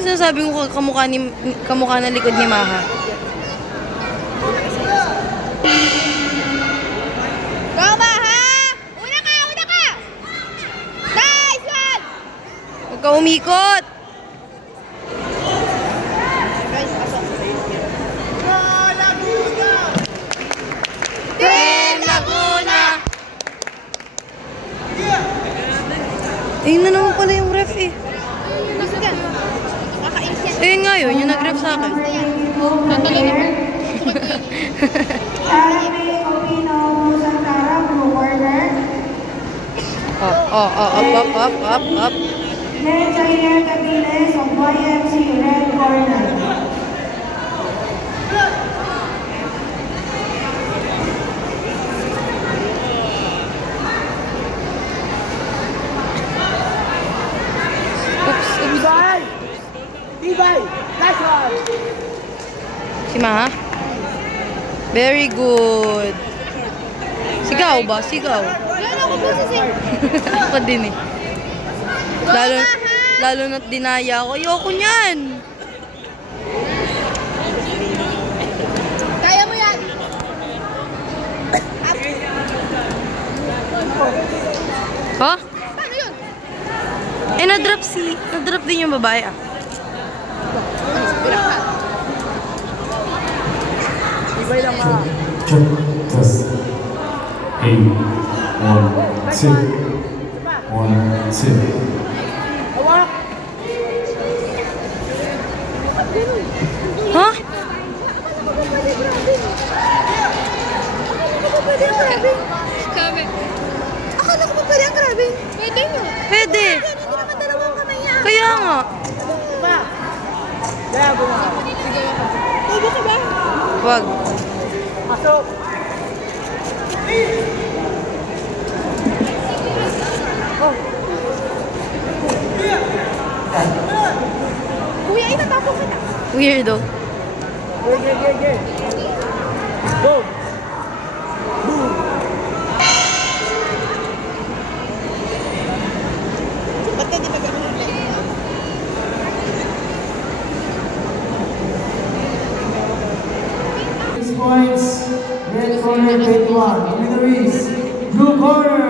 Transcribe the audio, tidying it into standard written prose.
yung sinasabi ko kamukha na likod ni Maha? Go, Maha! Una ka! Una ka! Nice one! Huwag ka umikot! Team Laguna! Ayun na naman pala yung ref eh. Ayun nga yun, yung nag-ref sa akin. Up. Next, Javier Cabiles of YMC Red Corner. Ibay! Last one! Si Maha? Very good. Sigaw ba? Sigaw. Wala ako po sa Ako din eh. Lalo na't dinaya ako. Ayoko niyan. Kaya mo yan! Ha? Paano yun? Eh, na-drop din yung babae ah. Ibay lang ma. Test. 8, 1, 2, 1, 2. Hawak! Ha? Sabi. Akala ko pa pwede ang grabe. Pwede nyo. Pwede. Hindi naman dalawang kamay niya. Kaya nga. Ma! Kaya bumaha. Pwede ka ba? Wag. Pasok! Kuya, itatapos ka na. Weirdo. Ge. Go! Ba't ka di ba ganun ulit? Points, red corner, grade 1. Winner is blue corner.